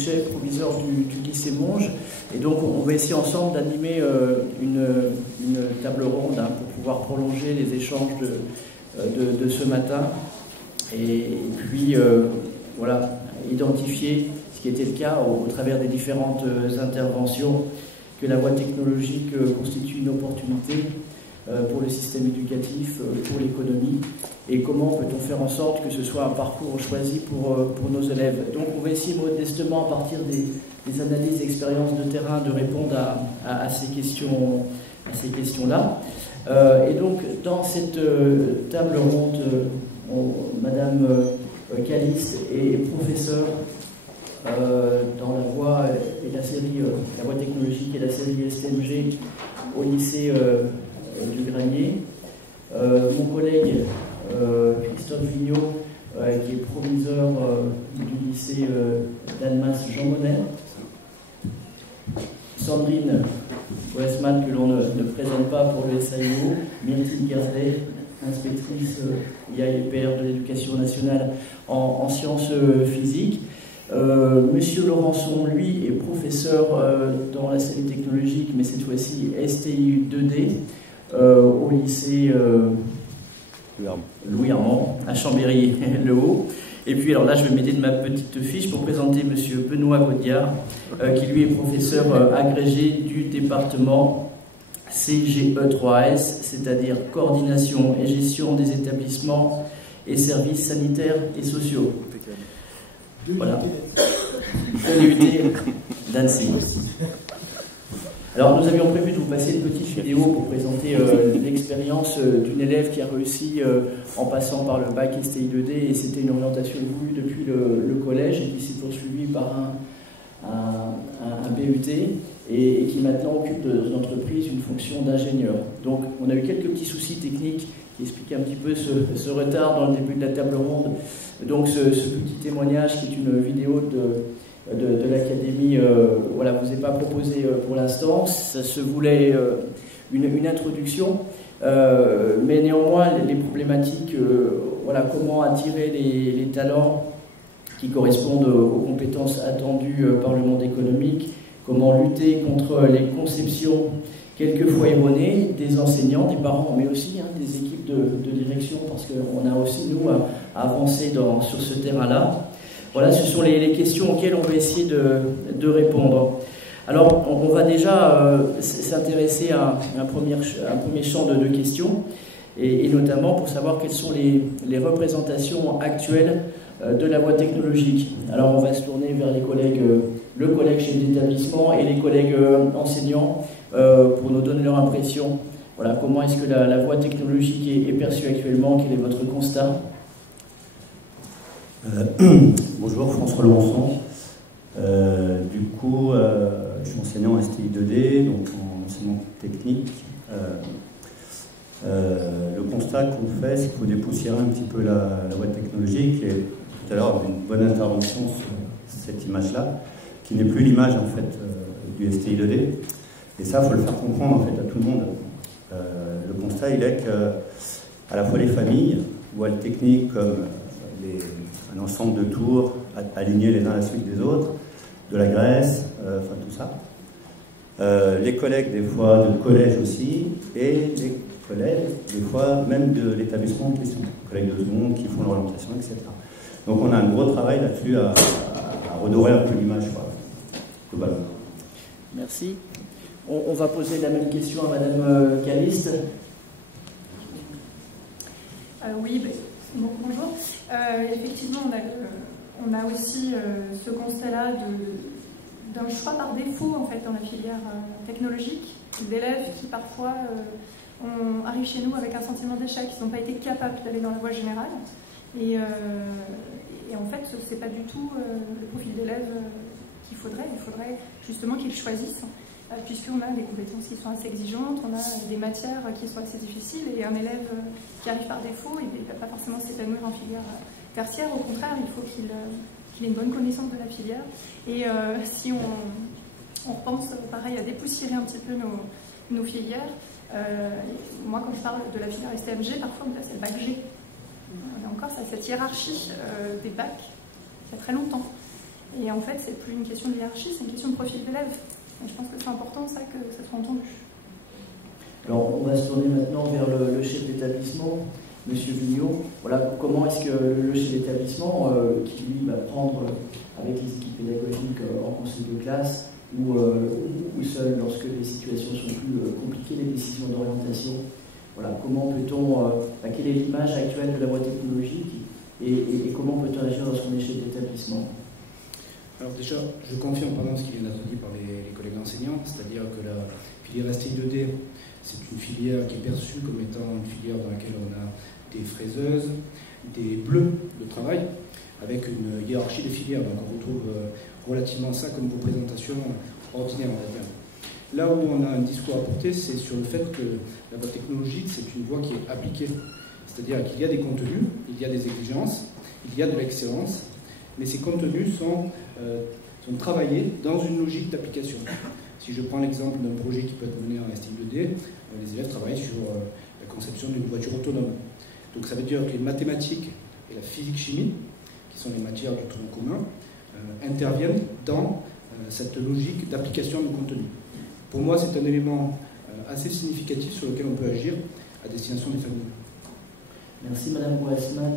Béchet, proviseur du lycée Monge. Et donc on va essayer ensemble d'animer une table ronde pour pouvoir prolonger les échanges de ce matin. Et puis voilà, identifier ce qui était le cas au travers des différentes interventions, que la voie technologique constitue une opportunité pour le système éducatif, pour l'économie, et comment peut-on faire en sorte que ce soit un parcours choisi pour nos élèves. Donc on va essayer modestement, à partir des analyses, expériences de terrain, de répondre à ces questions-là. Et donc dans cette table ronde, Madame Caliste est professeure dans la voie et la série, la voie technologique et la série STMG au lycée du Granier. Mon collègue Christophe Vignot, qui est proviseur du lycée d'Annemasse Jean Monnet. Sandrine Westman, que l'on ne présente pas pour le SAIO. Myrtille Gardet, inspectrice IAEPR de l'éducation nationale en sciences physiques. Monsieur Laurençon, lui, est professeur dans la série technologique, mais cette fois-ci STI 2D, au lycée Louis Armand, à Chambéry-le-Haut. Et puis alors là, je vais m'aider de ma petite fiche pour présenter monsieur Benoît Gaudiard, qui lui est professeur agrégé du département CGE3S, c'est-à-dire coordination et gestion des établissements et services sanitaires et sociaux. Voilà. DUT d'Annecy. Alors nous avions prévu de vous passer une petite vidéo pour présenter l'expérience d'une élève qui a réussi en passant par le bac STI 2D, et c'était une orientation voulue depuis le collège et qui s'est poursuivie par un BUT et qui maintenant occupe dans l'entreprise une fonction d'ingénieur. Donc on a eu quelques petits soucis techniques qui expliquent un petit peu ce retard dans le début de la table ronde. Donc ce petit témoignage qui est une vidéo de l'académie, voilà, vous est pas proposé pour l'instant. Ça se voulait une introduction, mais néanmoins les problématiques, voilà, comment attirer les talents qui correspondent aux compétences attendues par le monde économique, comment lutter contre les conceptions quelquefois erronées des enseignants, des parents, mais aussi des équipes de direction, parce qu'on a aussi, nous, à avancer sur ce terrain-là. Voilà, ce sont les questions auxquelles on va essayer de répondre. Alors, on va déjà s'intéresser à un premier champ de questions, et notamment pour savoir quelles sont les représentations actuelles de la voie technologique. Alors, on va se tourner vers les collègues, le collègue chef d'établissement et les collègues enseignants pour nous donner leur impression. Voilà, comment est-ce que la voie technologique est perçue actuellement? Quel est votre constat? Bonjour, François Laurençon. Du coup, je suis enseignant en STI 2D, donc en enseignement technique. Le constat qu'on fait, c'est qu'il faut dépoussiérer un petit peu la voie technologique. Et tout à l'heure, une bonne intervention sur cette image-là, qui n'est plus l'image en fait du STI 2D. Et ça, il faut le faire comprendre en fait à tout le monde. Le constat, il est que à la fois les familles voient le technique comme un ensemble de tours alignés les uns à la suite des autres, de la Grèce, enfin tout ça. Les collègues, des fois, de collège aussi, et les collègues, des fois, même de l'établissement en question. Les collègues de seconde qui font l'orientation, etc. Donc on a un gros travail là-dessus à redorer un peu l'image, globalement. Merci. On va poser la même question à Madame Caliste. Oui, bonjour. Effectivement, on a aussi ce constat-là d'un choix par défaut en fait dans la filière technologique, d'élèves qui parfois arrivent chez nous avec un sentiment d'échec, ils n'ont pas été capables d'aller dans la voie générale. Et en fait, ce n'est pas du tout le profil d'élève qu'il faudrait. Il faudrait justement qu'ils choisissent, puisqu'on a des compétences qui sont assez exigeantes, on a des matières qui sont assez difficiles, et un élève qui arrive par défaut, il ne va pas forcément s'épanouir en filière tertiaire. Au contraire, il faut qu'il ait une bonne connaissance de la filière. Et si on repense, pareil, à dépoussiérer un petit peu nos filières, moi quand je parle de la filière STMG, parfois on me dit c'est le bac G. On a encore cette hiérarchie des bacs, il y a très longtemps. Et en fait, c'est plus une question de hiérarchie, c'est une question de profil d'élève. Et je pense que c'est important, ça, que ça soit entendu. Alors, on va se tourner maintenant vers le chef d'établissement, M. Vigneault. Voilà, comment est-ce que le chef d'établissement, qui lui va prendre avec les équipes pédagogiques en conseil de classe ou seul lorsque les situations sont plus compliquées, les décisions d'orientation, voilà, comment peut-on, quelle est l'image actuelle de la voie technologique et comment peut-on agir lorsqu'on est chef d'établissement? Alors déjà, je confirme ce qui vient d'être dit par les collègues enseignants, c'est-à-dire que la filière STI 2D, c'est une filière qui est perçue comme étant une filière dans laquelle on a des fraiseuses, des bleus de travail, avec une hiérarchie de filières. Donc on retrouve relativement ça comme représentation ordinaire, on va dire. Là où on a un discours à porter, c'est sur le fait que la voie technologique, c'est une voie qui est appliquée. C'est-à-dire qu'il y a des contenus, il y a des exigences, il y a de l'excellence, mais ces contenus sont travaillés dans une logique d'application. Si je prends l'exemple d'un projet qui peut être mené en STI 2D, les élèves travaillent sur la conception d'une voiture autonome. Donc ça veut dire que les mathématiques et la physique-chimie, qui sont les matières du tronc commun, interviennent dans cette logique d'application de contenu. Pour moi, c'est un élément assez significatif sur lequel on peut agir à destination des familles. Merci Madame Boasmat.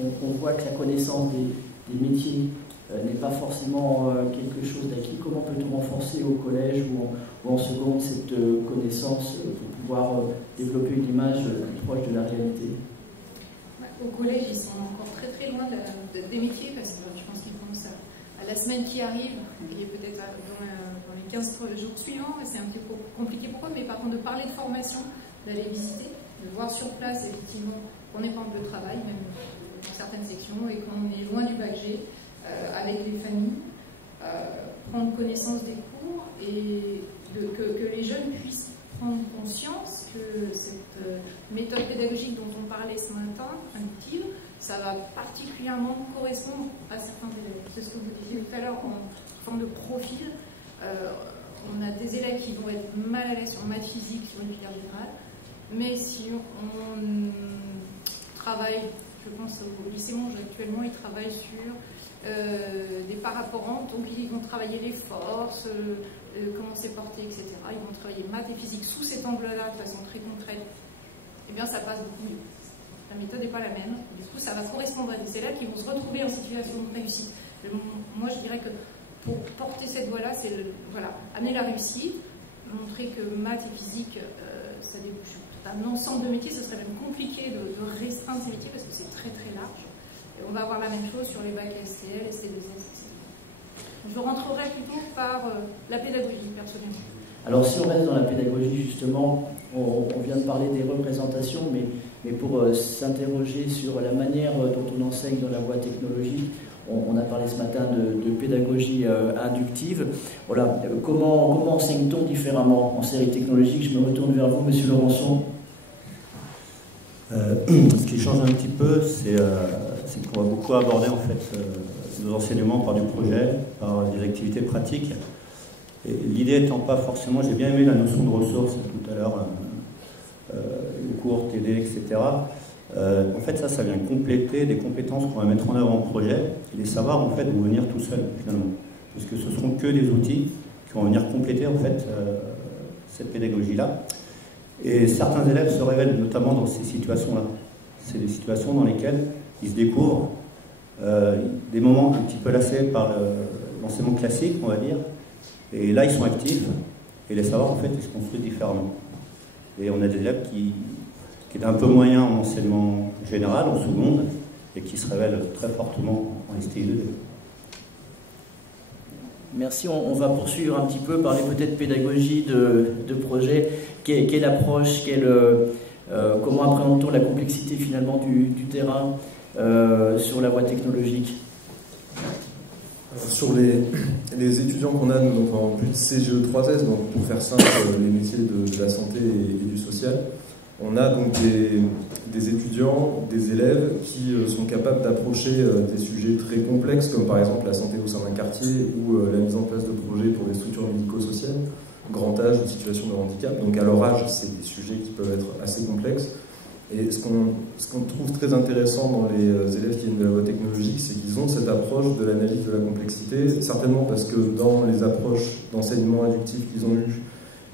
On voit que la connaissance des métiers n'est pas forcément quelque chose d'acquis. Comment peut-on renforcer au collège ou en seconde cette connaissance pour pouvoir développer une image plus proche de la réalité? Au collège, ils sont encore très très loin des métiers parce que je pense qu'ils pensent à la semaine qui arrive et peut-être dans les 15 jours suivants. C'est un petit peu compliqué pour eux, mais par contre de parler de formation, d'aller visiter, de voir sur place effectivement qu'on n'est pas en de travail, même dans certaines sections, et qu'on est loin du bac G, avec les familles, prendre connaissance des cours et que les jeunes puissent prendre conscience que cette méthode pédagogique dont on parlait ce matin, inductive, ça va particulièrement correspondre à certains élèves. C'est ce que vous disiez tout à l'heure en forme de profil. On a des élèves qui vont être mal à l'aise sur maths physique, sur une filière générale, mais si on travaille, je pense au lycée Monge actuellement, ils travaillent sur des parapporantes, donc ils vont travailler les forces, comment c'est porté, etc. Ils vont travailler maths et physique sous cet angle-là de façon très concrète. Eh bien, ça passe beaucoup mieux. La méthode n'est pas la même. Du coup, ça va correspondre à des élèves qui vont se retrouver en situation de réussite. Moi, je dirais que pour porter cette voie-là, c'est voilà, amener la réussite, montrer que maths et physique, ça débouche un ensemble de métiers. Ce serait même compliqué de restreindre ces métiers parce que c'est très très large. Et on va avoir la même chose sur les bacs STL, ST2S, etc. Je rentrerai plutôt par la pédagogie, personnellement. Alors si on reste dans la pédagogie, justement, on vient de parler des représentations, mais pour s'interroger sur la manière dont on enseigne dans la voie technologique, on a parlé ce matin de pédagogie inductive. Voilà, comment enseigne-t-on différemment en série technologique? Je me retourne vers vous, Monsieur Laurençon. Ce qui change un petit peu, c'est qu'on va beaucoup aborder en fait nos enseignements par du projet, par des activités pratiques. L'idée étant pas forcément, j'ai bien aimé la notion de ressources tout à l'heure, le cours, TD, etc. En fait, ça vient compléter des compétences qu'on va mettre en œuvre en projet, et les savoirs en fait vont venir tout seuls finalement, parce que ce seront que des outils qui vont venir compléter en fait cette pédagogie-là. Et certains élèves se révèlent notamment dans ces situations-là. C'est des situations dans lesquelles ils se découvrent des moments un petit peu lassés par l'enseignement classique, on va dire. Et là, ils sont actifs, et les savoirs, en fait, ils se construisent différemment. Et on a des élèves qui étaient un peu moyens en enseignement général, en seconde, et qui se révèlent très fortement en STI 2D. Merci, on va poursuivre un petit peu, parler peut-être pédagogie de projet. Quelle approche, comment appréhende-t-on la complexité finalement du terrain sur la voie technologique? Sur les étudiants qu'on a donc en plus de CGE 3S, donc pour faire simple, les métiers de la santé et du social, on a donc des étudiants, des élèves qui sont capables d'approcher des sujets très complexes, comme par exemple la santé au sein d'un quartier ou la mise en place de projets pour des structures médico-sociales, grand âge ou situation de handicap. Donc à leur âge, c'est des sujets qui peuvent être assez complexes. Et ce qu'on trouve très intéressant dans les élèves qui viennent de la voie technologique, c'est qu'ils ont cette approche de l'analyse de la complexité, certainement parce que dans les approches d'enseignement inductif qu'ils ont eues,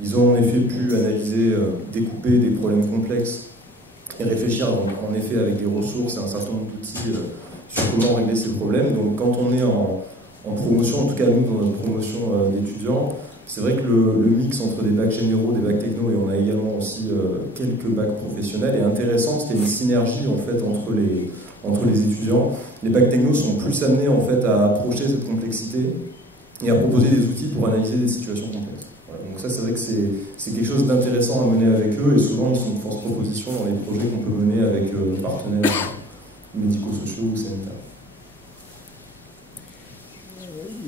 ils ont en effet pu analyser, découper des problèmes complexes et réfléchir en effet avec des ressources et un certain nombre d'outils sur comment régler ces problèmes. Donc quand on est en promotion, en tout cas nous dans notre promotion d'étudiants, c'est vrai que le mix entre des bacs généraux, des bacs techno, et on a également aussi quelques bacs professionnels, est intéressant parce qu'il y a une synergie en fait entre les étudiants. Les bacs techno sont plus amenés en fait à approcher cette complexité et à proposer des outils pour analyser des situations complexes. Voilà. Donc ça, c'est vrai que c'est quelque chose d'intéressant à mener avec eux, et souvent ils sont de force proposition dans les projets qu'on peut mener avec nos partenaires médico-sociaux ou sanitaires.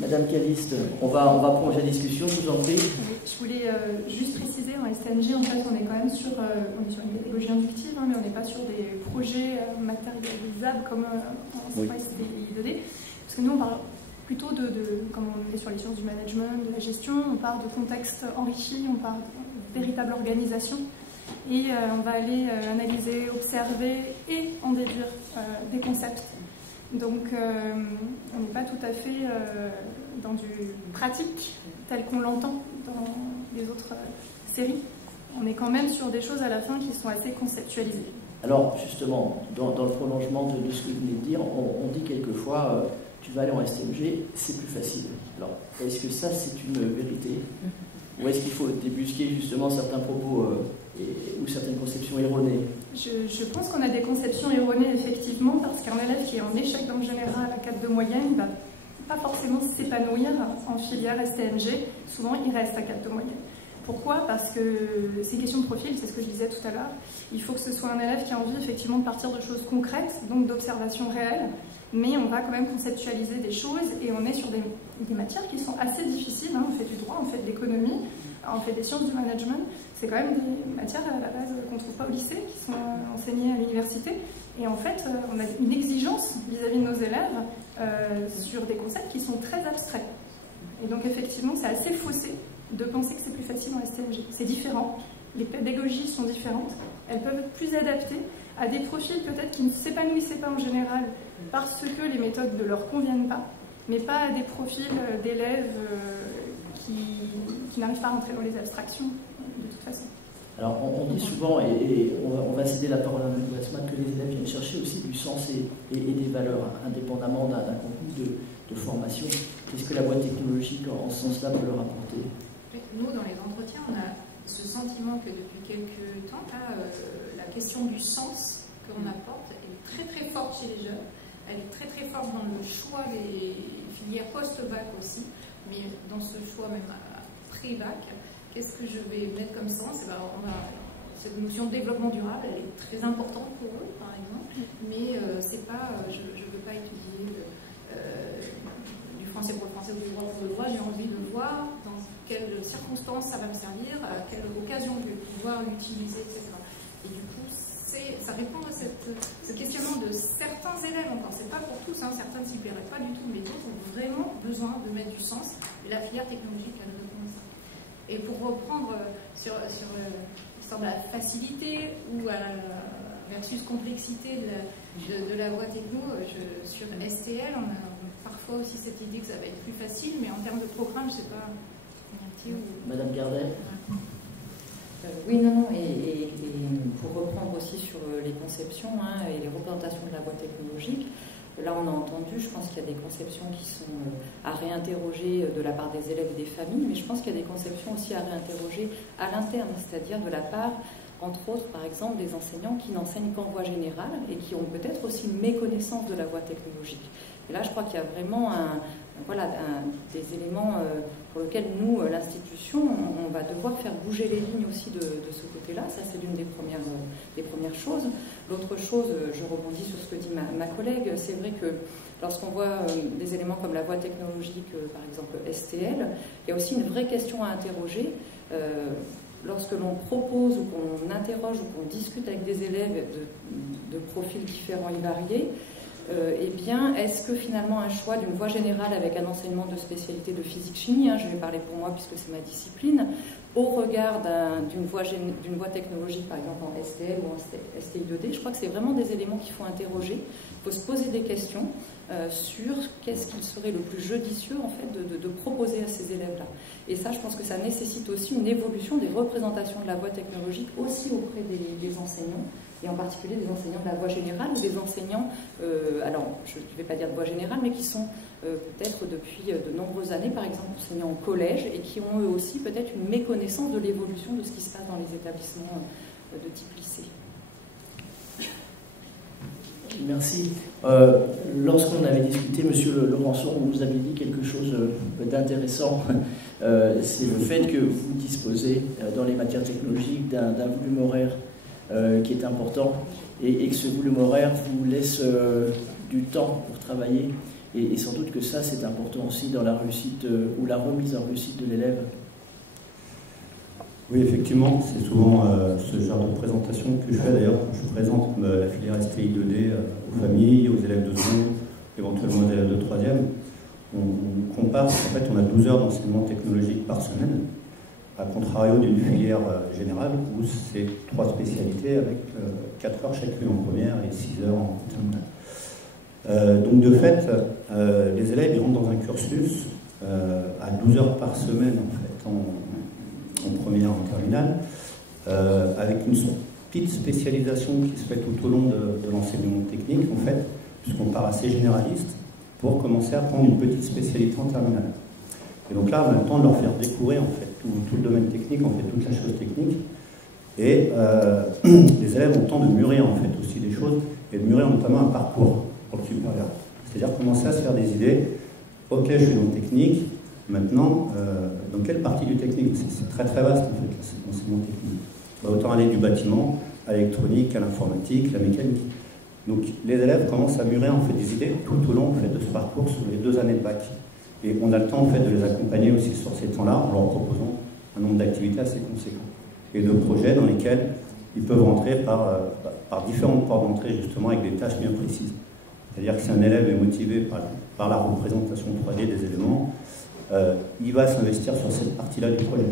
Madame Caliste, on va prolonger la discussion, je vous en prie. Je voulais juste préciser, en STMG, en fait, on est quand même sur une pédagogie inductive, hein, mais on n'est pas sur des projets matérialisables comme en STI 2D. Parce que nous, on parle plutôt comme on est sur les sciences du management, de la gestion, on part de contexte enrichi, on part de véritable organisation. Et on va aller analyser, observer et en déduire des concepts. Donc, on n'est pas tout à fait dans du pratique tel qu'on l'entend dans les autres séries. On est quand même sur des choses à la fin qui sont assez conceptualisées. Alors, justement, dans le prolongement de ce que vous venez de dire, on dit quelquefois tu vas aller en STMG, c'est plus facile. Alors, est-ce que ça, c'est une vérité? Ou est-ce qu'il faut débusquer justement certains propos ou certaines conceptions erronées? Je pense qu'on a des conceptions erronées, effectivement, parce qu'un élève qui est en échec dans le général à 4 de moyenne, il ne va pas forcément s'épanouir en filière STMG. Souvent, il reste à 4 de moyenne. Pourquoi? Parce que c'est une question de profil, c'est ce que je disais tout à l'heure. Il faut que ce soit un élève qui a envie, effectivement, de partir de choses concrètes, donc d'observations réelles, mais on va quand même conceptualiser des choses, et on est sur des matières qui sont assez difficiles. Hein. On fait du droit, on fait de l'économie, on fait des sciences du management. C'est quand même des matières à la base qu'on ne trouve pas au lycée, qui sont enseignées à l'université. Et en fait, on a une exigence vis-à-vis de nos élèves sur des concepts qui sont très abstraits. Et donc effectivement, c'est assez faussé de penser que c'est plus facile en STMG. C'est différent, les pédagogies sont différentes, elles peuvent être plus adaptées à des profils peut-être qui ne s'épanouissaient pas en général parce que les méthodes ne leur conviennent pas, mais pas à des profils d'élèves qui n'arrivent pas à rentrer dans les abstractions de toute façon. Alors on dit souvent, et on va céder la parole à Mme Glassman, que les élèves viennent chercher aussi du sens et des valeurs, indépendamment d'un contenu de formation. Qu'est-ce que la voie technologique en ce sens-là peut leur apporter? Nous, dans les entretiens, on a ce sentiment que depuis quelques temps, la question du sens qu'on apporte est très très forte chez les jeunes. Elle est très très forte dans le choix des filières post-bac aussi, mais dans ce choix même pré-bac, qu'est-ce que je vais mettre comme sens? Cette notion de développement durable, elle est très importante pour eux, par exemple, mais c'est pas, je ne veux pas étudier du français pour le français ou du droit pour le droit, j'ai envie de voir dans quelles circonstances ça va me servir, à quelle occasion je vais pouvoir l'utiliser, etc. Et du coup, ça répond à ce questionnement de certains élèves encore. C'est pas pour tous, hein, certains ne s'y plairaient pas du tout, mais d'autres ont vraiment besoin de mettre du sens. Et la filière technologique, elle répond à ça. Et pour reprendre sur l'histoire de la facilité ou versus complexité de la voie techno, sur STL, on a parfois aussi cette idée que ça va être plus facile, mais en termes de programme, je ne sais pas. Madame Gardet. Oui, non, et pour reprendre aussi sur les conceptions et les représentations de la voie technologique, là on a entendu, je pense qu'il y a des conceptions qui sont à réinterroger de la part des élèves et des familles, mais je pense qu'il y a des conceptions aussi à réinterroger à l'interne, c'est-à-dire de la part, entre autres, par exemple, des enseignants qui n'enseignent qu'en voie générale et qui ont peut-être aussi une méconnaissance de la voie technologique. Et là, je crois qu'il y a vraiment des éléments pour lesquels nous, l'institution, on va devoir faire bouger les lignes aussi de ce côté-là. Ça, c'est l'une des premières choses. L'autre chose, je rebondis sur ce que dit ma collègue, c'est vrai que lorsqu'on voit des éléments comme la voie technologique, par exemple STL, il y a aussi une vraie question à interroger. Lorsque l'on propose ou qu'on interroge ou qu'on discute avec des élèves de profils différents et variés, eh bien, est-ce que finalement un choix d'une voie générale avec un enseignement de spécialité de physique-chimie, je vais parler pour moi puisque c'est ma discipline, au regard d'une voie technologique, par exemple en STL ou en STI2D, je crois que c'est vraiment des éléments qu'il faut interroger. Il faut se poser des questions sur qu'est-ce qu'il serait le plus judicieux en fait, de proposer à ces élèves-là. Et ça, je pense que ça nécessite aussi une évolution des représentations de la voie technologique aussi auprès des enseignants, et en particulier des enseignants de la voie générale ou des enseignants, alors je ne vais pas dire de voie générale, mais qui sont peut-être depuis de nombreuses années, par exemple, enseignants au collège, et qui ont eux aussi peut-être une méconnaissance de l'évolution de ce qui se passe dans les établissements de type lycée. Merci. Lorsqu'on avait discuté, Monsieur Laurençon, vous nous aviez dit quelque chose d'intéressant. C'est le fait que vous disposez dans les matières technologiques d'un volume horaire qui est important et que ce volume horaire vous laisse du temps pour travailler. Et sans doute que ça, c'est important aussi dans la réussite ou la remise en réussite de l'élève. Oui, effectivement, c'est souvent ce genre de présentation que je fais. D'ailleurs, quand je présente la filière STI2D aux familles, aux élèves de seconde, éventuellement aux élèves de troisième. On compare, en fait, on a 12 heures d'enseignement technologique par semaine, à contrario d'une filière générale où c'est 3 spécialités avec 4 heures chacune en première et 6 heures en terminale. Donc, de fait, les élèves ils rentrent dans un cursus à 12 heures par semaine, en fait, en première, en terminale, avec une petite spécialisation qui se fait tout au long de l'enseignement technique, en fait, puisqu'on part assez généraliste pour commencer à prendre une petite spécialité en terminale. Et donc là, on a le temps de leur faire découvrir, en fait, tout le domaine technique, en fait, toute la chose technique. Et les élèves ont le temps de mûrir, en fait, aussi des choses, et de mûrir notamment un parcours pour le supérieur. C'est-à-dire commencer à se faire des idées. Ok, je suis dans le technique. Maintenant, dans quelle partie du technique? C'est très très vaste en fait, l'enseignement technique. Autant aller du bâtiment à l'électronique, à l'informatique, la mécanique. Donc les élèves commencent à mûrir en fait des idées tout au long en fait, de ce parcours sur les 2 années de bac. Et on a le temps en fait de les accompagner aussi sur ces temps-là en leur proposant un nombre d'activités assez conséquent. Et de projets dans lesquels ils peuvent rentrer par différentes portes d'entrée justement avec des tâches bien précises. C'est-à-dire que si un élève est motivé par la représentation 3D des éléments, il va s'investir sur cette partie-là du projet.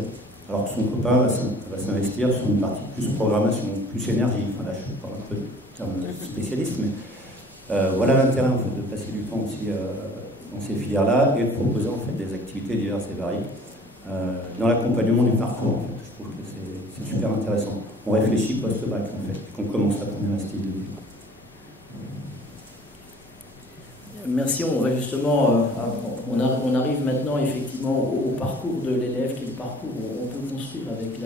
Alors que son copain va s'investir sur une partie plus programmation, plus énergie. Enfin là, je parle un peu de termes spécialistes, mais voilà l'intérêt en fait, de passer du temps aussi dans ces filières-là et de proposer en fait des activités diverses et variées dans l'accompagnement du parcours. En fait. Je trouve que c'est super intéressant. On réfléchit post-bac en fait, qu'on commence la première STI2D. Merci, on va justement, on arrive maintenant effectivement au parcours de l'élève, qui est le parcours où on peut construire avec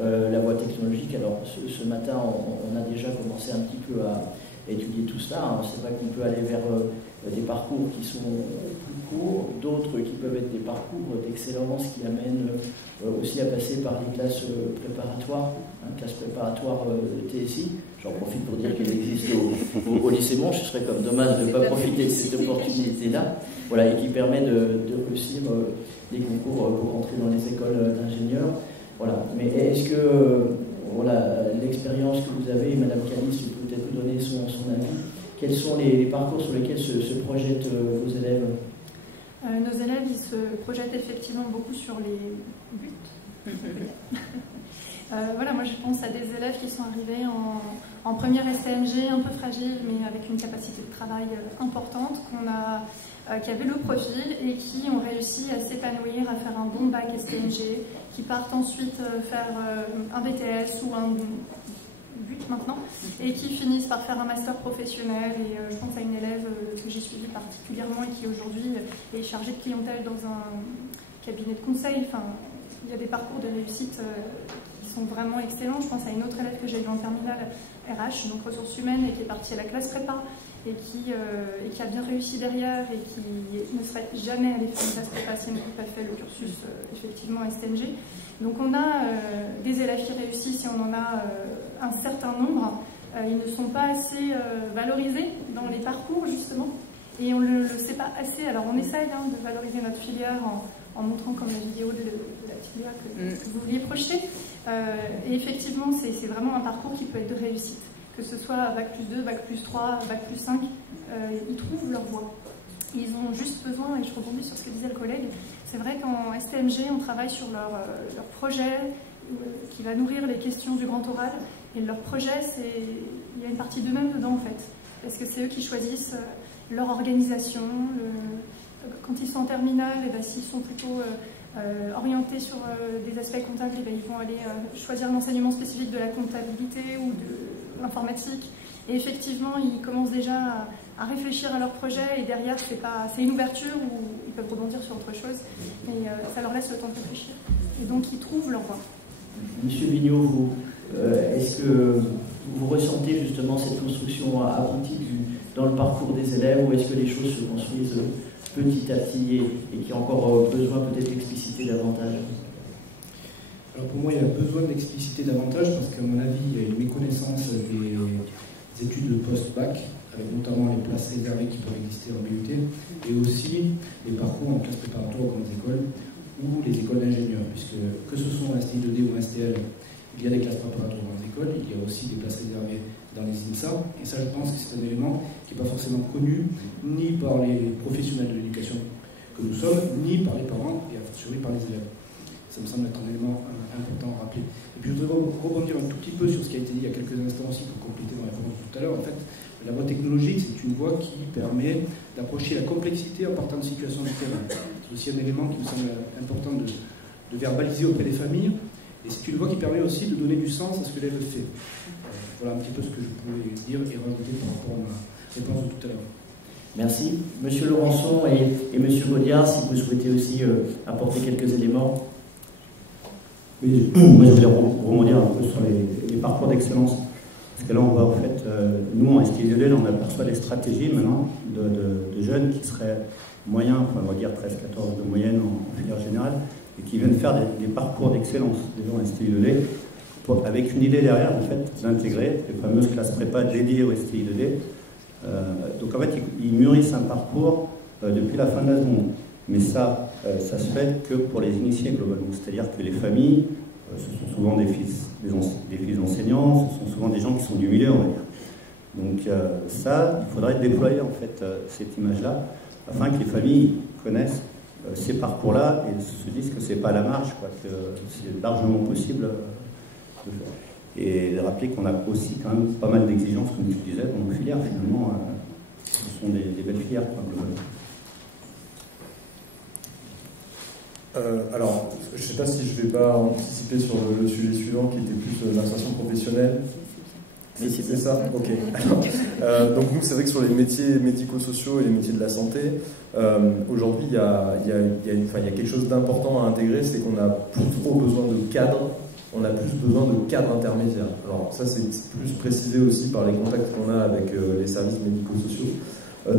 la voie technologique. Alors ce matin, on a déjà commencé un petit peu à étudier tout cela. C'est vrai qu'on peut aller vers des parcours qui sont plus courts, d'autres qui peuvent être des parcours d'excellence qui amènent aussi à passer par les classes préparatoires, classes préparatoires de TSI. J'en profite pour dire qu'elles existent au lycée Monge. Ce serait comme dommage de ne pas profiter de cette opportunité-là, voilà, et qui permet de réussir les concours pour entrer dans les écoles d'ingénieurs. Voilà. Mais est-ce que voilà, l'expérience que vous avez, Madame Calice peut peut-être nous donner son avis. Quels sont les parcours sur lesquels se projettent vos élèves? Nos élèves, ils se projettent effectivement beaucoup sur les buts. Voilà, moi je pense à des élèves qui sont arrivés en première STMG, un peu fragiles, mais avec une capacité de travail importante, qui avaient le profil et qui ont réussi à s'épanouir, à faire un bon bac STMG, qui partent ensuite faire un BTS ou un but maintenant, et qui finissent par faire un master professionnel. Et je pense à une élève que j'ai suivie particulièrement et qui aujourd'hui est chargée de clientèle dans un cabinet de conseil. Enfin, il y a des parcours de réussite qui sont vraiment excellents. Je pense à une autre élève que j'ai eue en terminale RH, donc ressources humaines, et qui est partie à la classe prépa, et qui a bien réussi derrière, et qui ne serait jamais allée faire une classe prépa si elle n'avait pas fait le cursus effectivement STMG. Donc on a des élèves qui réussissent, et on en a un certain nombre. Ils ne sont pas assez valorisés dans les parcours justement, et on ne le sait pas assez. Alors on essaye de valoriser notre filière en montrant comme la vidéo de la filière que vous vouliez projeter. Et effectivement, c'est vraiment un parcours qui peut être de réussite, que ce soit Bac+2, Bac+3, Bac+5. ils trouvent leur voie. Ils ont juste besoin, et je rebondis sur ce que disait le collègue, c'est vrai qu'en STMG, on travaille sur leur projet qui va nourrir les questions du grand oral. Et leur projet, il y a une partie d'eux-mêmes dedans en fait. Parce que c'est eux qui choisissent leur organisation. Quand ils sont en terminale, s'ils sont plutôt orientés sur des aspects comptables, ils vont aller choisir l'enseignement spécifique de la comptabilité ou de l'informatique. Et effectivement, ils commencent déjà à réfléchir à leur projet, et derrière, c'est une ouverture où ils peuvent rebondir sur autre chose, et ça leur laisse le temps de réfléchir. Et donc, ils trouvent leur voie. Monsieur Vigneault, est-ce que vous ressentez justement cette construction aboutie dans le parcours des élèves, ou est-ce que les choses se construisent petit à petit et qu'il y a encore besoin peut-être d'expliciter davantage? Alors pour moi, il y a besoin d'expliciter davantage parce qu'à mon avis, il y a une méconnaissance des études de post-bac, avec notamment les places réservées qui peuvent exister en BUT, et aussi les parcours en classe préparatoire aux grandes écoles ou les écoles d'ingénieurs, puisque que ce soit un STI 2D ou un STL, il y a des classes préparatoires dans les écoles, il y a aussi des places réservées dans les INSA, et ça je pense que c'est un élément qui n'est pas forcément connu ni par les professionnels de l'éducation que nous sommes, ni par les parents, et a fortiori par les élèves. Ça me semble être un élément important à rappeler. Et puis je voudrais rebondir un tout petit peu sur ce qui a été dit il y a quelques instants aussi pour compléter ma réponse tout à l'heure. En fait, la voie technologique, c'est une voie qui permet d'approcher la complexité en partant de situations du terrain. C'est aussi un élément qui me semble important de verbaliser auprès des familles. Et c'est une voie qui permet aussi de donner du sens à ce que l'élève fait. Voilà un petit peu ce que je pouvais dire et rajouter par rapport à ma réponse de tout à l'heure. Merci. Monsieur Laurençon et Monsieur Gaudiard, si vous souhaitez aussi apporter quelques éléments. Oui, moi je voulais rebondir un peu sur les parcours d'excellence. Parce que là, on voit en fait, nous en STI 2D, on aperçoit des stratégies maintenant de jeunes qui seraient moyens, enfin, on va dire 13-14 de moyenne en filière générale, et qui viennent faire des parcours d'excellence, des gens STI 2D, avec une idée derrière, en fait, d'intégrer les fameuses classes prépa dédiées au STI 2D. Donc en fait, ils mûrissent un parcours depuis la fin de la seconde. Mais ça se fait que pour les initiés globalement. C'est-à-dire que les familles, ce sont souvent des fils d'enseignants, ce sont souvent des gens qui sont du milieu, on va dire. Donc ça, il faudrait déployer en fait cette image-là, afin que les familles connaissent ces parcours-là et se disent que c'est pas à la marge, quoi, que c'est largement possible de faire. Et rappeler qu'on a aussi quand même pas mal d'exigences, comme tu disais, dans nos filières, finalement, ce sont des belles filières, quoi, globalement. Alors, je ne sais pas si je ne vais pas anticiper sur le sujet suivant qui était plus l'insertion professionnelle. Mais c'est ça. Ok. Donc nous, c'est vrai que sur les métiers médico-sociaux et les métiers de la santé, aujourd'hui, il y a quelque chose d'important à intégrer, c'est qu'on n'a plus trop besoin de cadres, on a plus besoin de cadres intermédiaires. Alors ça, c'est plus précisé aussi par les contacts qu'on a avec les services médico-sociaux.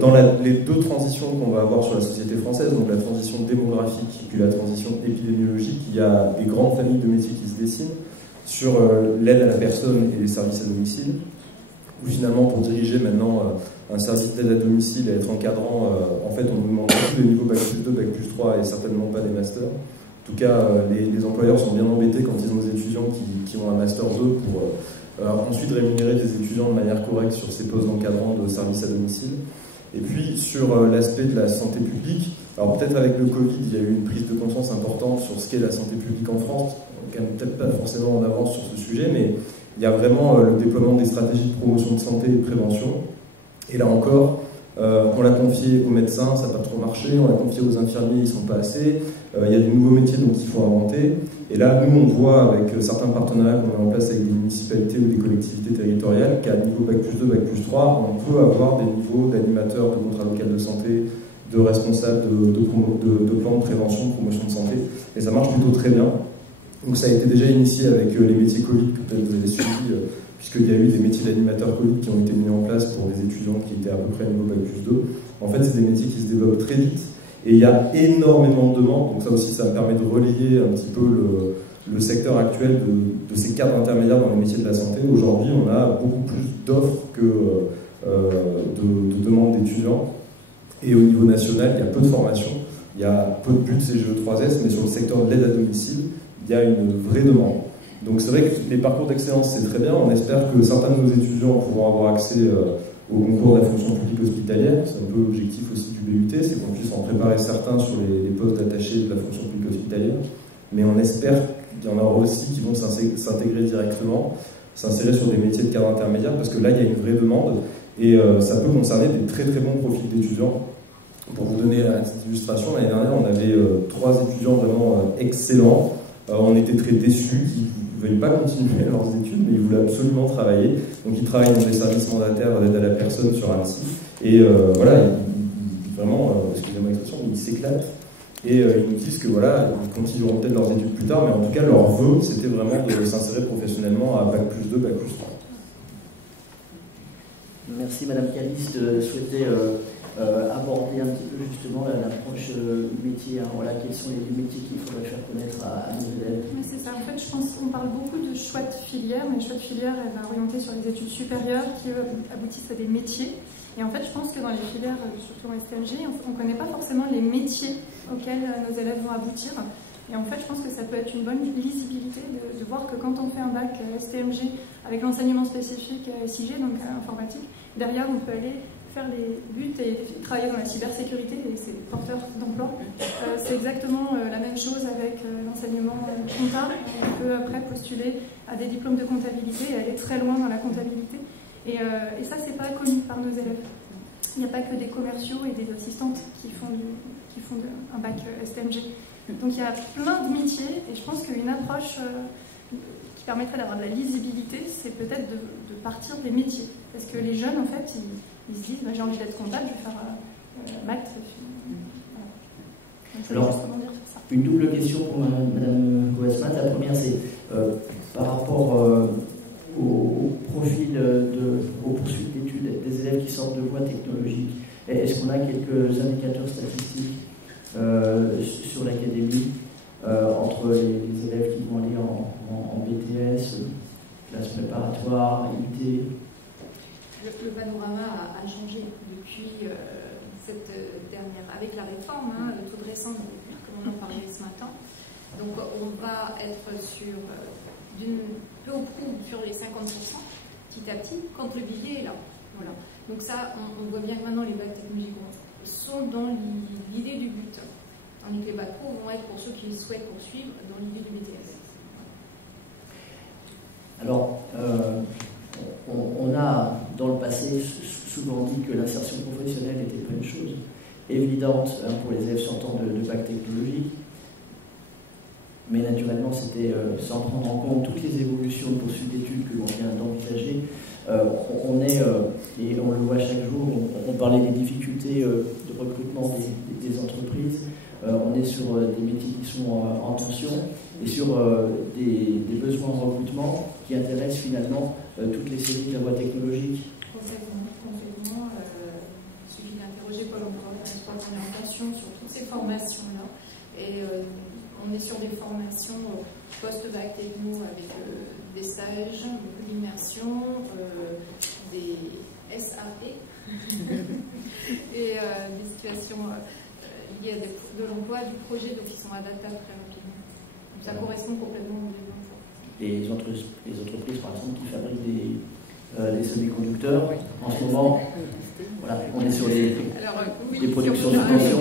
Dans les deux transitions qu'on va avoir sur la société française, donc la transition démographique et puis la transition épidémiologique, il y a des grandes familles de métiers qui se dessinent sur l'aide à la personne et les services à domicile, où finalement pour diriger maintenant un service d'aide à domicile et être encadrant, en fait on nous demande tous les niveaux Bac plus 2, Bac plus 3 et certainement pas des masters. En tout cas, les employeurs sont bien embêtés quand ils ont des étudiants qui ont un master 2 pour ensuite rémunérer des étudiants de manière correcte sur ces postes d'encadrant de services à domicile. Et puis sur l'aspect de la santé publique, alors peut-être avec le Covid, il y a eu une prise de conscience importante sur ce qu'est la santé publique en France. On est quand même peut-être pas forcément en avance sur ce sujet, mais il y a vraiment le déploiement des stratégies de promotion de santé et de prévention. Et là encore, on l'a confié aux médecins, ça n'a pas trop marché, on l'a confié aux infirmiers, ils ne sont pas assez. Il y a des nouveaux métiers donc il faut inventer. Et là, nous, on voit avec certains partenariats qu'on met en place avec des municipalités ou des collectivités territoriales qu'à niveau Bac plus 2, Bac plus 3, on peut avoir des niveaux d'animateurs de contrat local de santé, de responsables de plans de prévention, de promotion de santé. Et ça marche plutôt très bien. Donc ça a été déjà initié avec les métiers Covid que peut-être vous avez suivi, puisqu'il y a eu des métiers d'animateurs Covid qui ont été mis en place pour des étudiants qui étaient à peu près à niveau Bac plus 2. En fait, c'est des métiers qui se développent très vite. Et il y a énormément de demandes, donc ça aussi, ça me permet de relayer un petit peu le secteur actuel de ces cadres intermédiaires dans les métiers de la santé. Aujourd'hui, on a beaucoup plus d'offres que de demandes d'étudiants. Et au niveau national, il y a peu de formations, il y a peu de buts CGE 3S, mais sur le secteur de l'aide à domicile, il y a une vraie demande. Donc c'est vrai que les parcours d'excellence, c'est très bien. On espère que certains de nos étudiants pourront avoir accès au concours de la fonction publique hospitalière. C'est un peu l'objectif aussi du BUT, c'est qu'on puisse en préparer certains sur les postes d'attachés de la fonction publique hospitalière. Mais on espère qu'il y en aura aussi qui vont s'intégrer directement, s'insérer sur des métiers de cadre intermédiaire, parce que là, il y a une vraie demande, et ça peut concerner des très très bons profils d'étudiants. Pour vous donner la petite illustration, l'année dernière, on avait 3 étudiants vraiment excellents. On était très déçus qu'ils ne veuillent pas continuer leurs études, mais ils voulaient absolument travailler. Donc ils travaillent dans des services mandataires d'aide à la personne sur Annecy. Et voilà, vraiment, excusez-moi l'expression, mais ils s'éclatent. Et ils nous disent que voilà, ils continueront peut-être leurs études plus tard, mais en tout cas, leur vœu, c'était vraiment de s'insérer professionnellement à Bac+2, Bac+3. Merci Madame Caliste. Souhaiter aborder un petit peu justement l'approche métier. Hein. Voilà, quels sont les métiers qu'il faudrait faire connaître à nos élèves? C'est ça. En fait, je pense qu'on parle beaucoup de choix de filière, mais le choix de filière, elle va orienter sur les études supérieures qui aboutissent à des métiers. Et en fait, je pense que dans les filières, surtout en STMG, on ne connaît pas forcément les métiers auxquels nos élèves vont aboutir. Et en fait, je pense que ça peut être une bonne lisibilité de voir que quand on fait un bac STMG avec l'enseignement spécifique SIG, donc informatique, derrière, on peut aller faire les buts et travailler dans la cybersécurité et c'est porteur d'emploi. C'est exactement la même chose avec l'enseignement comptable. On peut après postuler à des diplômes de comptabilité et aller très loin dans la comptabilité. Et ça, c'est pas connu par nos élèves. Il n'y a pas que des commerciaux et des assistantes qui font un bac STMG. Donc il y a plein de métiers et je pense qu'une approche qui permettrait d'avoir de la lisibilité, c'est peut-être de partir des métiers. Parce que les jeunes, en fait, ils se disent bah, j'ai envie d'être comptable, je vais faire maths. Voilà. Alors, une double question pour Madame Goesman. La première, c'est par rapport au profil aux poursuites d'études des élèves qui sortent de voies technologiques. Est-ce qu'on a quelques indicateurs statistiques sur l'académie entre les élèves qui vont aller en BTS, classe préparatoire, IUT? Le panorama a changé depuis cette dernière, avec la réforme, hein, le taux de récent, comme on en parlait ce matin. Donc on va être sur peu ou prou sur les 50% petit à petit quand le billet est là. Voilà. Donc ça, on voit bien que maintenant les bacs technologiques sont dans l'idée du but. Tandis que les bacs pro vont être pour ceux qui souhaitent poursuivre dans l'idée du BTS. Alors, on a dans le passé souvent dit que l'insertion professionnelle n'était pas une chose évidente pour les élèves sortant de bac technologique. Mais naturellement, c'était sans prendre en compte toutes les évolutions de poursuite d'études que l'on vient d'envisager. Et on le voit chaque jour, on parlait des difficultés de recrutement des entreprises. On est sur des métiers qui sont en tension et sur des besoins de recrutement qui intéressent finalement toutes les séries de la voie technologique. Complètement. Il suffit d'interroger Pôle emploi, je crois qu'on est en tension sur toutes ces formations-là. Et on est sur des formations post-bac techno avec des stages, beaucoup d'immersion, des SAE et des situations liées à de l'emploi, du projet, donc qui sont adaptables très rapidement. Donc ça correspond complètement au développement. Les entreprises, par exemple, qui fabriquent des semi-conducteurs, en ce moment, voilà, on est sur les productions de tension.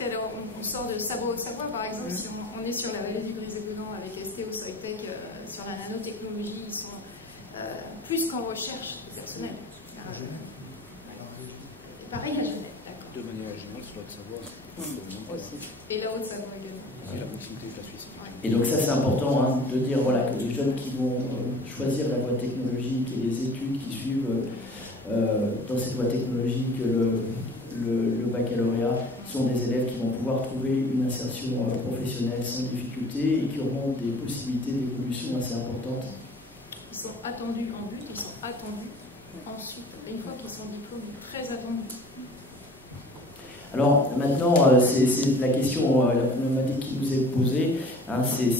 Alors, on sort de Savoie, par exemple, si on est sur la vallée du Brisé-Golan avec STO, Soitec, sur la nanotechnologie, ils sont plus qu'en recherche personnelle. Pareil à Genève, d'accord. De manière générale, sur la Haute-Savoie, aussi. Et la Haute-Savoie également. Et la proximité de la Suisse. Et donc ça, c'est important de dire voilà, que les jeunes qui vont choisir la voie technologique et les études qui suivent dans cette voie technologique, le baccalauréat, sont des élèves qui vont pouvoir trouver une insertion professionnelle sans difficulté et qui auront des possibilités d'évolution assez importantes. Ils sont attendus en but, ils sont attendus ensuite, une fois qu'ils sont diplômés, très attendus. Alors maintenant, c'est la question, la problématique qui nous est posée, hein, c'est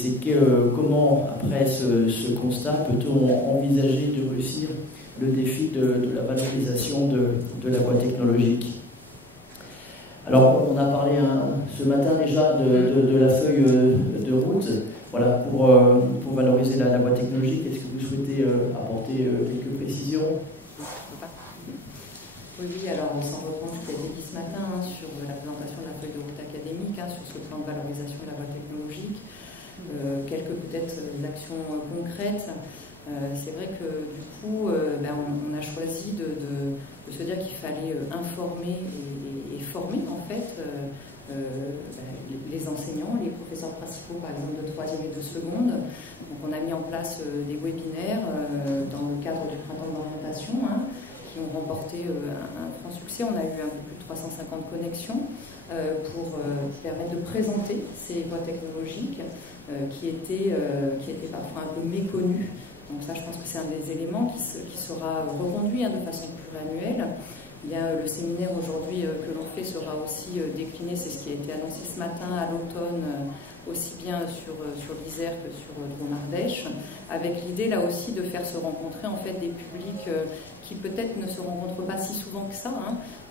comment, après ce constat, peut-on envisager de réussir le défi de la valorisation de la voie technologique? Alors, on a parlé ce matin déjà de la feuille de route, voilà, pour valoriser la voie technologique. Est-ce que vous souhaitez apporter quelques précisions? Oui, alors on s'en reprend ce qui a été dit ce matin sur la présentation de la feuille de route académique, sur ce plan de valorisation de la voie technologique, quelques peut-être actions concrètes. C'est vrai que du coup, on a choisi de se dire qu'il fallait informer et former en fait les enseignants, les professeurs principaux par exemple de 3e et de seconde. Donc on a mis en place des webinaires dans le cadre du printemps d'orientation qui ont remporté un franc succès. On a eu un peu plus de 350 connexions pour permettre de présenter ces voies technologiques qui étaient parfois un peu méconnues. Donc ça, je pense que c'est un des éléments qui sera reconduit de façon pluriannuelle. Il y a le séminaire aujourd'hui que l'on fait sera aussi décliné, c'est ce qui a été annoncé ce matin à l'automne, aussi bien sur l'Isère que sur Drôme-Ardèche, avec l'idée là aussi de faire se rencontrer en fait des publics qui peut-être ne se rencontrent pas si souvent que ça,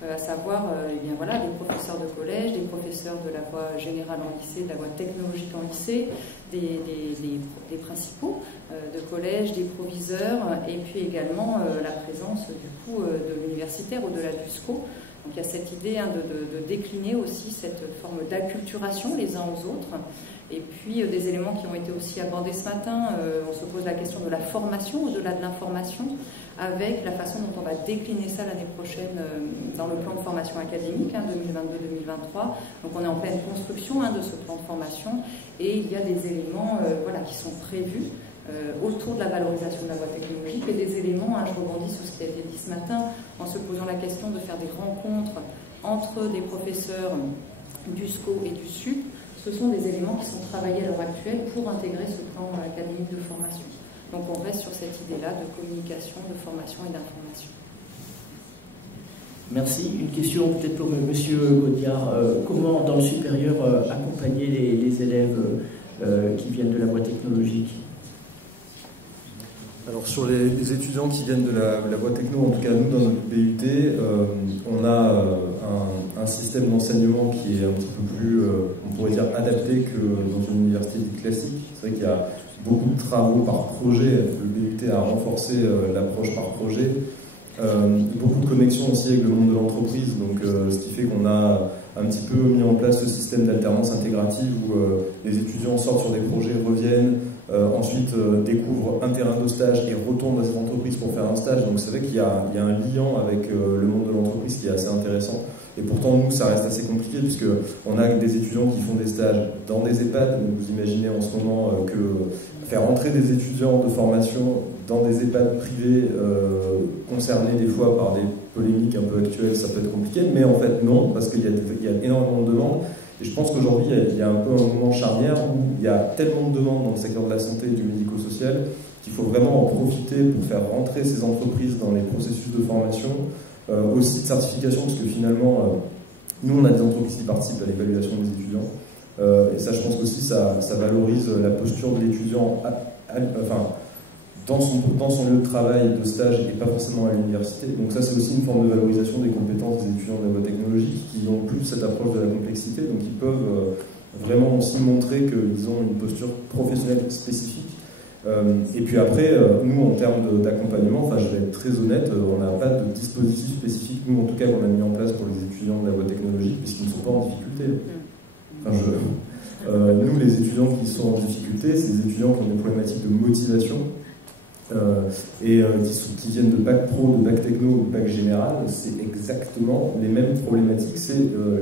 à savoir des professeurs de collège, des professeurs de la voie générale en lycée, de la voie technologique en lycée, des principaux de collège, des proviseurs, et puis également la présence du coup de l'universitaire au-delà du SCO. Donc il y a cette idée de décliner aussi cette forme d'acculturation les uns aux autres. Et puis des éléments qui ont été aussi abordés ce matin, on se pose la question de la formation au-delà de l'information, avec la façon dont on va décliner ça l'année prochaine dans le plan de formation académique 2022-2023. Donc on est en pleine construction de ce plan de formation et il y a des éléments qui sont prévus autour de la valorisation de la voie technologique et des éléments, je rebondis sur ce qui a été dit ce matin, en se posant la question de faire des rencontres entre des professeurs du SCO et du SUP. Ce sont des éléments qui sont travaillés à l'heure actuelle pour intégrer ce plan académique de formation. Donc on reste sur cette idée-là de communication, de formation et d'information. Merci. Une question peut-être pour M. Gaudiard. Comment, dans le supérieur, accompagner les élèves qui viennent de la voie technologique? Alors sur les étudiants qui viennent de la voie techno, en tout cas nous dans notre BUT, on a un système d'enseignement qui est un petit peu plus, on pourrait dire, adapté que dans une université dite classique. C'est vrai qu'il y a beaucoup de travaux par projet, le BUT a renforcé l'approche par projet, beaucoup de connexions aussi avec le monde de l'entreprise, donc ce qui fait qu'on a un petit peu mis en place ce système d'alternance intégrative où les étudiants sortent sur des projets, reviennent, ensuite découvrent un terrain de stage et retournent dans cette entreprise pour faire un stage. Donc c'est vrai qu'il y a un lien avec le monde de l'entreprise qui est assez intéressant. Et pourtant, nous, ça reste assez compliqué puisqu'on a des étudiants qui font des stages dans des EHPAD. Donc vous imaginez en ce moment que faire entrer des étudiants de formation dans des EHPAD privés concernés des fois par des polémiques un peu actuelles, ça peut être compliqué. Mais en fait, non, parce qu'il y a énormément de demandes. Et je pense qu'aujourd'hui, il y a un peu un moment charnière où il y a tellement de demandes dans le secteur de la santé et du médico-social qu'il faut vraiment en profiter pour faire rentrer ces entreprises dans les processus de formation, aussi de certification, parce que finalement, nous, on a des entreprises qui participent à l'évaluation des étudiants. Et ça, je pense qu'aussi, ça valorise la posture de l'étudiant dans son lieu de travail, de stage, et pas forcément à l'université. Donc ça, c'est aussi une forme de valorisation des compétences des étudiants de la voie technologique qui ont plus cette approche de la complexité, donc ils peuvent vraiment aussi montrer qu'ils ont une posture professionnelle spécifique. Et puis après, nous, en termes d'accompagnement, je vais être très honnête, on n'a pas de dispositif spécifique, nous en tout cas, qu'on a mis en place pour les étudiants de la voie technologique, puisqu'ils ne sont pas en difficulté. Nous, les étudiants qui sont en difficulté, c'est des étudiants qui ont des problématiques de motivation, qui viennent de bac pro, de bac techno ou de bac général, c'est exactement les mêmes problématiques, c'est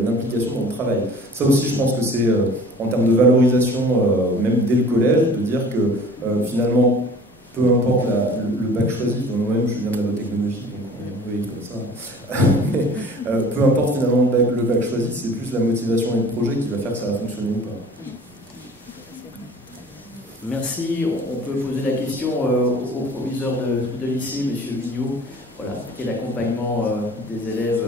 l'implication dans le travail. Ça aussi, je pense que c'est en termes de valorisation, même dès le collège, de dire que finalement, peu importe le bac choisi, moi-même je viens de la voie technologique, donc on est comme ça, mais peu importe finalement le bac choisi, c'est plus la motivation et le projet qui va faire que ça va fonctionner ou pas. Merci. On peut poser la question au proviseur de lycée, M. Villot. Voilà, quel accompagnement des élèves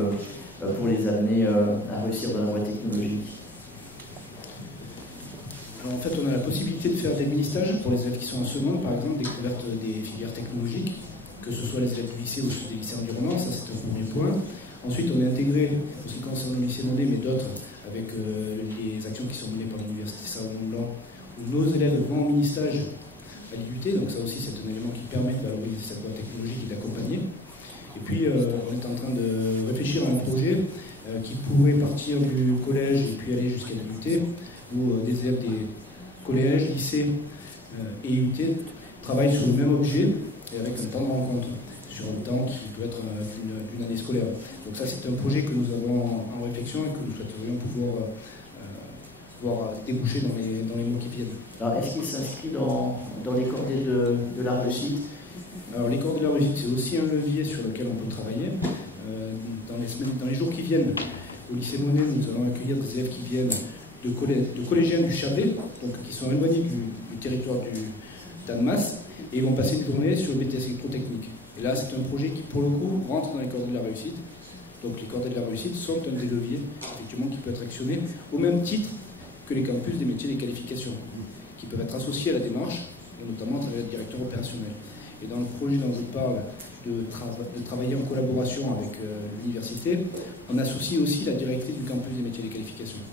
pour les amener à réussir dans la voie technologique? Alors, en fait, on a la possibilité de faire des mini-stages pour les élèves qui sont en seconde, par exemple, découverte des filières technologiques, que ce soit les élèves du lycée ou des lycées environnants, ça c'est un premier point. Ensuite, on est intégré, en ce qui concerne le lycée Mondé, mais d'autres, avec les actions qui sont menées par l'université Savoie-Mont-Blanc, où nos élèves vont en mini-stage à l'IUT, donc ça aussi c'est un élément qui permet de valoriser cette voie technologique et d'accompagner. Et puis, on est en train de réfléchir à un projet qui pourrait partir du collège et puis aller jusqu'à l'UT, où des élèves des collèges, lycées et UT travaillent sur le même objet et avec un temps de rencontre, sur un temps qui peut être d'une année scolaire. Donc ça, c'est un projet que nous avons en réflexion et que nous souhaiterions pouvoir déboucher dans les mois qui viennent. Alors, est-ce qu'il s'inscrit dans les cordées de la réussite? Alors, les cordées de la réussite, c'est aussi un levier sur lequel on peut travailler. Dans les jours qui viennent, au lycée Monet, nous allons accueillir des élèves qui viennent de collégiens du Chablais, donc qui sont éloignés du territoire d'Annemasse, et ils vont passer une journée sur le BTS électrotechnique. Et là, c'est un projet qui, pour le coup, rentre dans les cordées de la réussite. Donc, les cordées de la réussite sont un des leviers, effectivement, qui peut être actionné au même titre que les campus des métiers des qualifications, qui peuvent être associés à la démarche, et notamment à travers le directeur opérationnel. Et dans le projet dont je parle, de travailler en collaboration avec l'université, on associe aussi la directrice du campus des métiers des qualifications.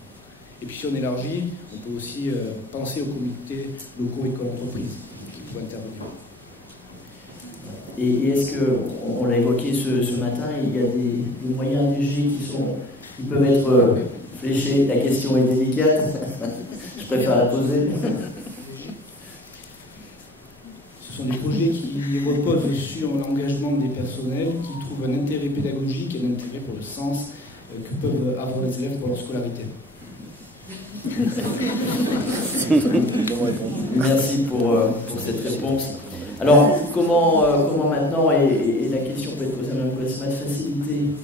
Et puis si on élargit, on peut aussi penser aux comités locaux école-entreprise qui pourraient intervenir. Et est-ce que, on l'a évoqué ce matin, il y a des moyens DG qui peuvent être fléchés? La question est délicate, je préfère la poser. Ce sont des projets qui reposent sur l'engagement des personnels, qui trouvent un intérêt pédagogique et un intérêt pour le sens que peuvent avoir les élèves pour leur scolarité. Merci pour cette réponse. Alors, comment maintenant, et la question peut être posée même pour faciliter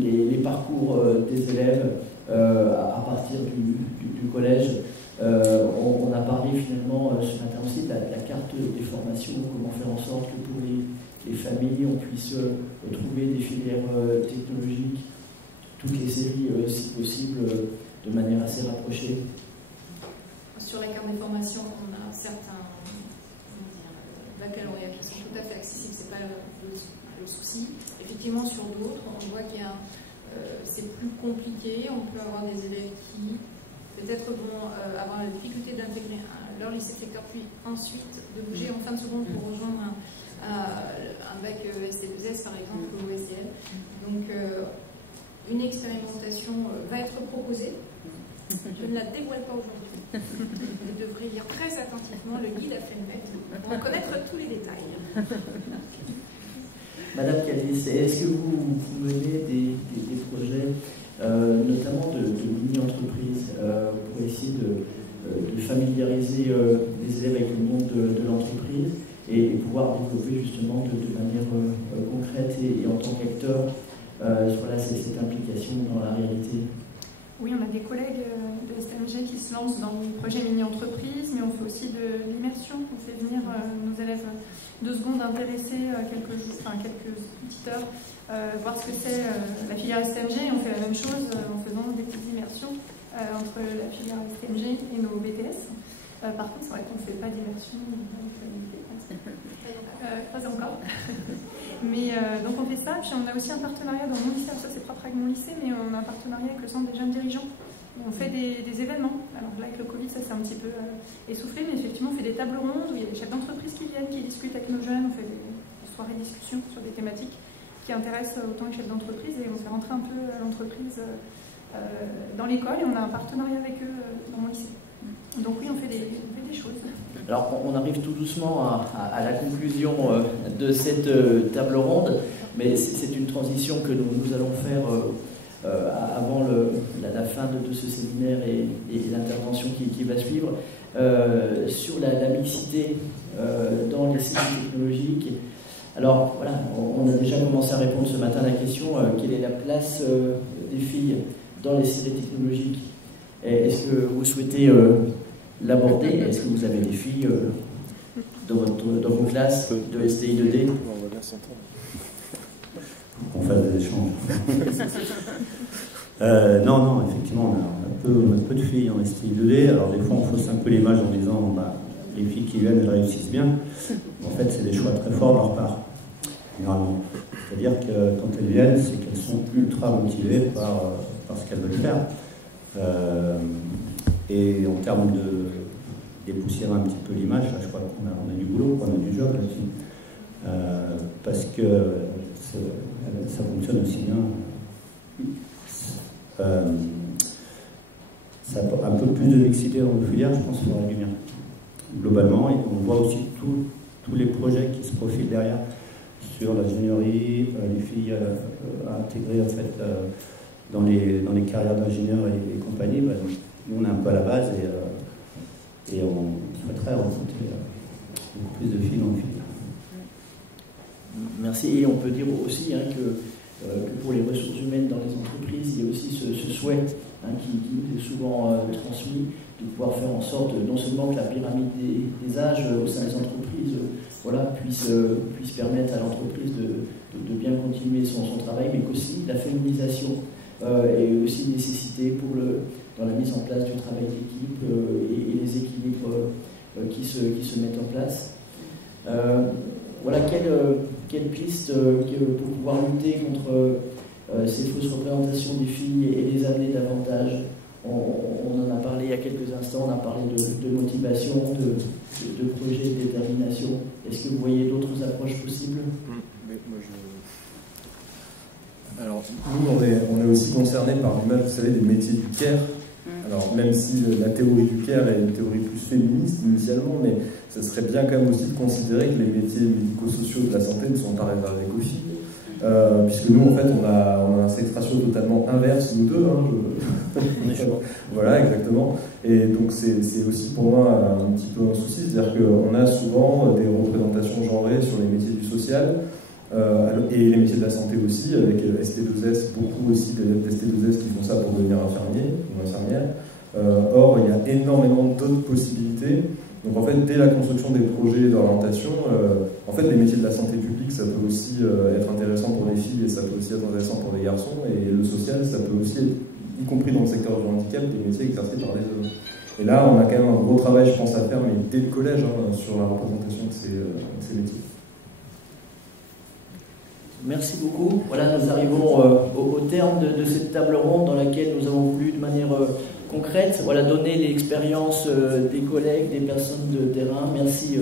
les parcours des élèves à partir du collège. On a parlé finalement ce matin aussi de la carte des formations, comment faire en sorte que pour les familles on puisse trouver des filières technologiques, toutes les séries si possible, de manière assez rapprochée. Sur la carte des formations, on a certains baccalauréats qui sont tout à fait accessibles, c'est pas le souci. Effectivement, sur d'autres, on voit qu'il y a c'est plus compliqué, on peut avoir des élèves qui peut-être vont avoir la difficulté d'intégrer leur lycée de secteur, puis ensuite de bouger en fin de seconde pour rejoindre un bac ST2S par exemple ou STL. Donc une expérimentation va être proposée. Je ne la dévoile pas aujourd'hui. Vous devrez lire très attentivement le guide à FENMET pour en connaître tous les détails. Madame Cadiz, est-ce que vous menez des projets, notamment de mini-entreprises, pour essayer de familiariser les élèves avec le monde de l'entreprise et pouvoir développer justement de manière concrète et en tant qu'acteur cette implication dans la réalité? Oui, on a des collègues de STMG qui se lancent dans le projet mini-entreprise, mais on fait aussi de l'immersion. On fait venir nos élèves 2 secondes intéressés quelques petites heures, voir ce que c'est la filière STMG. Et on fait la même chose en faisant des petites immersions entre la filière STMG et nos BTS. Par contre, c'est vrai qu'on ne fait pas d'immersion pas encore. Mais donc on fait ça, puis on a aussi un partenariat dans mon lycée, alors ça c'est propre avec mon lycée, mais on a un partenariat avec le centre des jeunes dirigeants. On fait des événements. Alors là avec le Covid ça s'est un petit peu essoufflé, mais effectivement on fait des tables rondes où il y a des chefs d'entreprise qui viennent, qui discutent avec nos jeunes, on fait des soirées discussions sur des thématiques qui intéressent autant les chefs d'entreprise et on fait rentrer un peu l'entreprise dans l'école et on a un partenariat avec eux dans mon lycée. Donc oui, on fait des choses. Alors on arrive tout doucement à la conclusion de cette table ronde, mais c'est une transition que nous allons faire avant la fin de ce séminaire et l'intervention qui va suivre sur la mixité dans les cycles technologiques. Alors voilà, on a déjà commencé à répondre ce matin à la question quelle est la place des filles dans les séries technologiques? Est-ce que vous souhaitez l'aborder? Est-ce que vous avez des filles dans vos classes de STI 2D? On va bien s'entendre. Qu'on fasse des échanges. Non, effectivement, on a peu de filles en STI 2D. Alors des fois, on fausse un peu l'image en disant les filles qui viennent, elles réussissent bien. En fait, c'est des choix très forts de leur part, généralement. C'est-à-dire que quand elles viennent, c'est qu'elles sont ultra motivées par ce qu'elles veulent faire. Et en termes de dépoussiérer un petit peu l'image, je crois qu'on a du boulot, qu'on a du job là-dessus. parce que ça fonctionne aussi bien. Ça a un peu plus de mixité dans nos filières, je pense, ferait du bien. Globalement, et on voit aussi tous les projets qui se profilent derrière sur l'ingénierie, les filles intégrées en fait, dans les carrières d'ingénieurs et compagnie. Bah, nous, on est un peu à la base et on souhaiterait recruter beaucoup plus de filles dans le filière. Merci. Et on peut dire aussi que pour les ressources humaines dans les entreprises, il y a aussi ce souhait qui nous est souvent transmis de pouvoir faire en sorte non seulement que la pyramide des âges au sein des entreprises puisse permettre à l'entreprise de bien continuer son travail, mais qu'aussi la féminisation est aussi une nécessité dans la mise en place du travail d'équipe et les équilibres qui se mettent en place. Voilà, quelle piste pour pouvoir lutter contre ces fausses représentations des filles et les amener davantage. On en a parlé il y a quelques instants, on a parlé de motivation, de projet, de détermination. Est-ce que vous voyez d'autres approches possibles? Alors, nous, on est aussi concernés par l'image, vous savez, des métiers du care. Alors, même si la théorie du care est une théorie plus féministe initialement, mais ça serait bien quand même aussi de considérer que les métiers médico-sociaux de la santé ne sont pas réservés qu'aux filles. Puisque nous, en fait, on a un sexe ratio totalement inverse, nous deux. Voilà, exactement. Et donc, c'est aussi pour moi un petit peu un souci, c'est-à-dire qu'on a souvent des représentations genrées sur les métiers du social, et les métiers de la santé aussi, avec ST2S, beaucoup aussi d'élèves d'ST2S qui font ça pour devenir infirmier ou infirmière. Or, il y a énormément d'autres possibilités. Donc en fait, dès la construction des projets d'orientation, en fait, les métiers de la santé publique, ça peut aussi être intéressant pour les filles et ça peut aussi être intéressant pour les garçons. Et le social, ça peut aussi être, y compris dans le secteur du handicap, des métiers exercés par les hommes. Et là, on a quand même un gros travail, je pense, à faire, mais dès le collège, sur la représentation de ces métiers. Merci beaucoup. Voilà, nous arrivons au terme de cette table ronde dans laquelle nous avons voulu de manière concrète, donner l'expérience des collègues, des personnes de terrain. Merci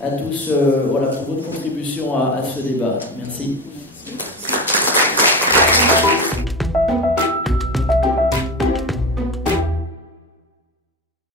à tous pour votre contribution à ce débat. Merci.